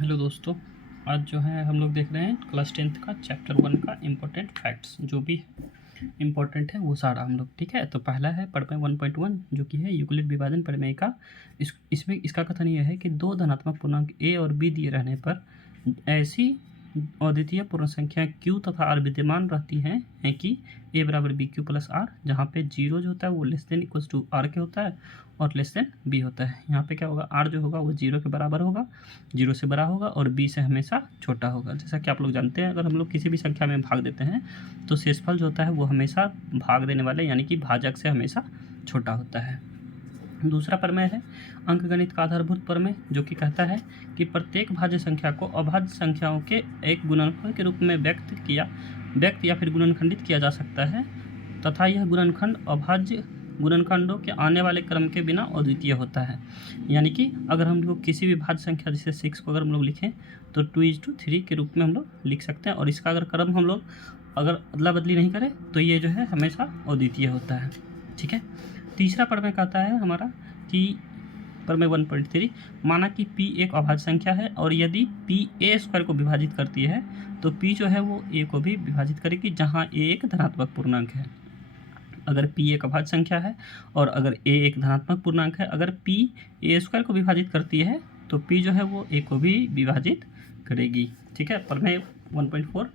Hello दोस्तों, आज जो है हम लोग देख रहे हैं क्लास 10th का चैप्टर 1 का इम्पोर्टेंट फैक्ट्स। जो भी इम्पोर्टेंट है वो सारा हम लोग, ठीक है। तो पहला है प्रमेय 1.1 जो कि है यूक्लिड विभाजन प्रमेय का। इसमें इसका कथन यह है कि दो धनात्मक पूर्णांक a और b दिए रहने पर ऐसी अद्वितीय पूर्ण संख्या q तथा r विद्यमान रहती हैं कि a बराबर बी क्यू प्लस आर, जहाँ पे जीरो जो होता है वो less than equals to R के होता है और लेस देन बी होता है। यहाँ पे क्या होगा, आर जो होगा वो जीरो के बराबर होगा, जीरो से बड़ा होगा, और बी से हमेशा छोटा होगा। जैसा कि आप लोग जानते हैं, अगर हम लोग किसी भी संख्या में भाग देते हैं तो शेषफल जो होता है वो हमेशा भाग देने वाले यानी कि भाजक से हमेशा छोटा होता है। दूसरा प्रमेय है अंकगणित का आधारभूत प्रमेय, जो कि कहता है कि प्रत्येक भाज्य संख्या को अभाज्य संख्याओं के एक गुणनफल के रूप में व्यक्त या फिर गुणनखंडित किया जा सकता है तथा यह गुणनखंड अभाज्य गुणनखंडों के आने वाले क्रम के बिना अद्वितीय होता है। यानी कि अगर हम लोग किसी भी भाज्य संख्या जैसे 6 को अगर हम लोग लिखें तो 2:3 के रूप में हम लोग लिख सकते हैं, और इसका अगर क्रम हम लोग अगर अदला बदली नहीं करें तो ये जो है हमेशा अद्वितीय होता है, ठीक है। तीसरा प्रमेय कहता है हमारा कि प्रमेय 1.3, माना कि p एक अभाज्य संख्या है और यदि p a स्क्वायर को विभाजित करती है तो p जो है वो a को भी विभाजित करेगी, जहाँ a एक धनात्मक पूर्णांक है। अगर p एक अभाज्य संख्या है और अगर a एक धनात्मक पूर्णांक है, अगर p a स्क्वायर को विभाजित करती है तो p जो है वो a को भी विभाजित करेगी, ठीक है। प्रमेय 1.4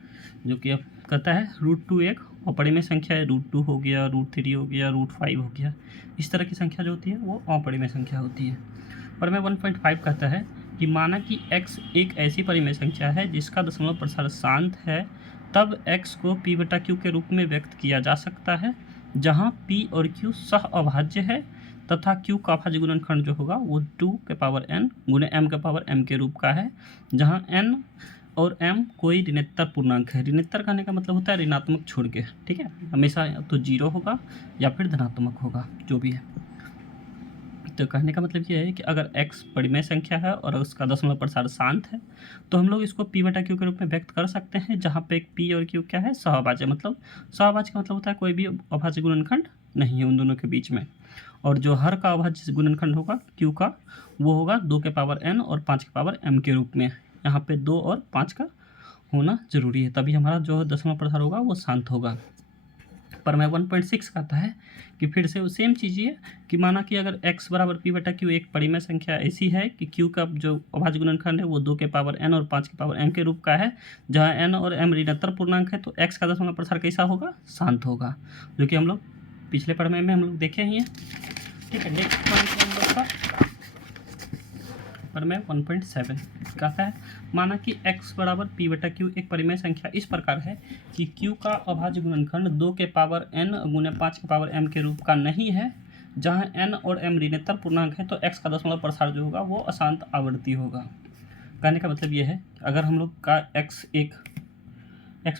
जो कि अब कहता है √2 एक अपरिमेय संख्या है, √2 हो गया, √3 हो गया, √5 हो गया, इस तरह की संख्या जो होती है वो अपरिमेय संख्या होती है। प्रमेय 1.5 कहता है कि माना कि x एक ऐसी परिमेय संख्या है जिसका दशमलव प्रसार शांत है, तब x को p/q के रूप में व्यक्त किया जा सकता है, जहाँ p और q सह अभाज्य है तथा q का अभाज्य गुणनखंड जो होगा वो 2n गुणे m के रूप का है, जहाँ n और m कोई ऋणात्मक पूर्णांक है। ऋणात्मक कहने का मतलब होता है ऋणात्मक छोड़ के, ठीक है। हमेशा तो जीरो होगा या फिर धनात्मक होगा, जो भी है। तो कहने का मतलब ये है कि अगर x परिमेय संख्या है और उसका दशमलव प्रसार शांत है तो हम लोग इसको p/q के रूप में व्यक्त कर सकते हैं, जहाँ पे p और q क्या है, सहअभाज्य। मतलब सहअभाज्य का मतलब होता है कोई भी अभाज्य गुणनखंड नहीं है उन दोनों के बीच में, और जो हर का अभाज्य गुणनखंड होगा q का वो होगा 2n और 5m के रूप में। यहाँ पे 2 और 5 का होना जरूरी है, तभी हमारा जो दशमलव प्रसार होगा वो शांत होगा। प्रमेय 1.6 कहता है कि फिर से वो सेम चीज़ है कि माना कि अगर x बराबर p/q एक परिमेय संख्या ऐसी है कि q का जो अभाज्य गुणनखंड है वो 2n और 5m के रूप का है, जहाँ n और m ऋणात्मक पूर्णांक है, तो x का दशमलव प्रसार कैसा होगा, शांत होगा, जो कि हम लोग पिछले प्रमेय में हम लोग देखे ही हैं, ठीक है। नेक्स्ट पॉइंट हम लोग का प्रमेय 1.7 कहता है माना कि x बराबर p/q एक परिमेय संख्या इस प्रकार है कि q का अभाज्य गुणनखंड 2n गुणे 5m के रूप का नहीं है, जहाँ n और m ऋणात्मक पूर्णांक है, तो x का दशमलव प्रसार जो होगा वो अशांत आवर्ती होगा। कहने का मतलब ये है अगर हम लोग का x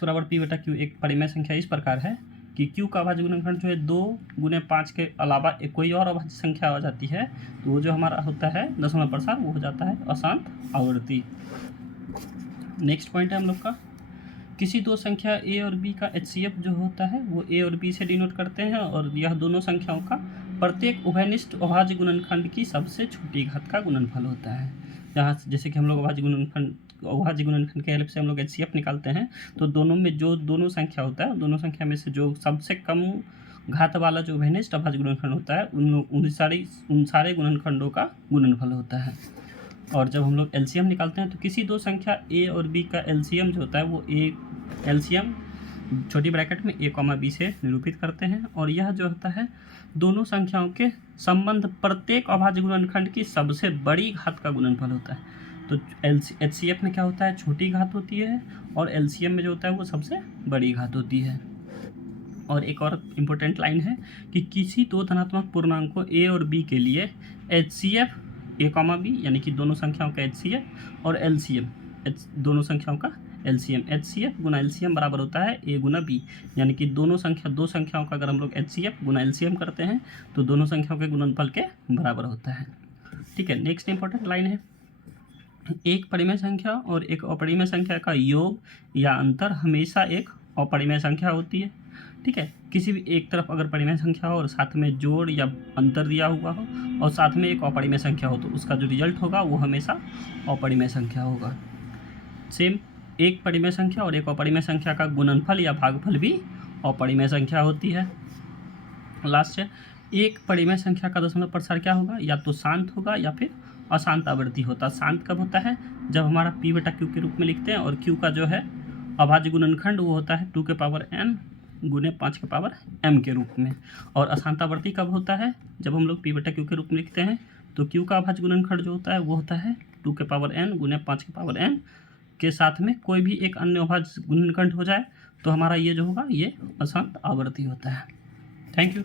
बराबर p/q एक परिमेय संख्या इस प्रकार है कि q का अभाज्य गुणनखंड जो है 2 गुणे 5 के अलावा एक कोई और अभाज्य संख्या आ जाती है, तो वो जो हमारा होता है दशमलव प्रसार वो हो जाता है अशांत आवर्ती। नेक्स्ट पॉइंट है हम लोग का, किसी दो संख्या a और b का HCF जो होता है वो a और b से डिनोट करते हैं, और यह दोनों संख्याओं का प्रत्येक उभयनिष्ठ अभाज्य गुणनखंड की सबसे छोटी घात का गुणनफल होता है। जहाँ जैसे कि हम लोग अभाज्य गुणनखंड के हेल्प से हम लोग HCF निकालते हैं, तो दोनों में जो दोनों संख्या होता है दोनों संख्या में से जो सबसे कम घात वाला जो उभयनिष्ठ अभाज्य गुणनखंड होता है उन सारे गुणनखंडों का गुणनफल होता है। और जब हम लोग LCM निकालते हैं तो किसी दो संख्या a और b का LCM जो होता है वो LCM छोटी ब्रैकेट में a, b से निरूपित करते हैं, और यह जो होता है दोनों संख्याओं के संबंध प्रत्येक अभाज्य गुणनखंड की सबसे बड़ी घात का गुणनफल होता है। तो HCF में क्या होता है, छोटी घात होती है, और LCM में जो होता है वो सबसे बड़ी घात होती है। और एक और इम्पोर्टेंट लाइन है कि किसी दो धनात्मक पूर्णांकों a और b के लिए HCF a, b यानी कि दोनों संख्याओं का HCF और LCM दोनों संख्याओं का LCM, HCF गुना LCM बराबर होता है a गुना b, यानी कि दो संख्याओं का अगर हम लोग HCF गुना LCM करते हैं तो दोनों संख्याओं के गुणनफल के बराबर होता है, ठीक है। नेक्स्ट इंपॉर्टेंट लाइन है, एक परिमेय संख्या और एक अपरिमेय संख्या का योग या अंतर हमेशा एक अपरिमेय संख्या होती है। ठीक है। किसी भी एक तरफ अगर परिमेय संख्या हो और साथ में जोड़ या अंतर दिया हुआ हो और साथ में एक अपरिमेय संख्या हो तो उसका जो रिजल्ट होगा वो हमेशा अपरिमेय संख्या होगा। सेम एक परिमेय संख्या और एक अपरिमेय संख्या का गुणनफल या भागफल भी अपरिमेय संख्या होती है। लास्ट है, एक परिमेय संख्या का दशमलव प्रसार क्या होगा, या तो शांत होगा या फिर अशांत आवृत्ति होता है। शांत कब होता है, जब हमारा p बटा q के रूप में लिखते हैं और q का जो है अभाज्य गुणनखंड वो होता है 2 के पावर n गुने 5 के पावर m के रूप में। और अशांत आवृत्ति कब होता है, जब हम लोग p बटा q के रूप में लिखते हैं तो q का अभाज्य गुणनखंड जो होता है वो होता है 2 के पावर n गुने 5 के पावर n के साथ में कोई भी एक अन्य अभाज्य गुणनखंड हो जाए तो हमारा ये जो होगा ये अशांत आवृत्ति होता है। Thank you.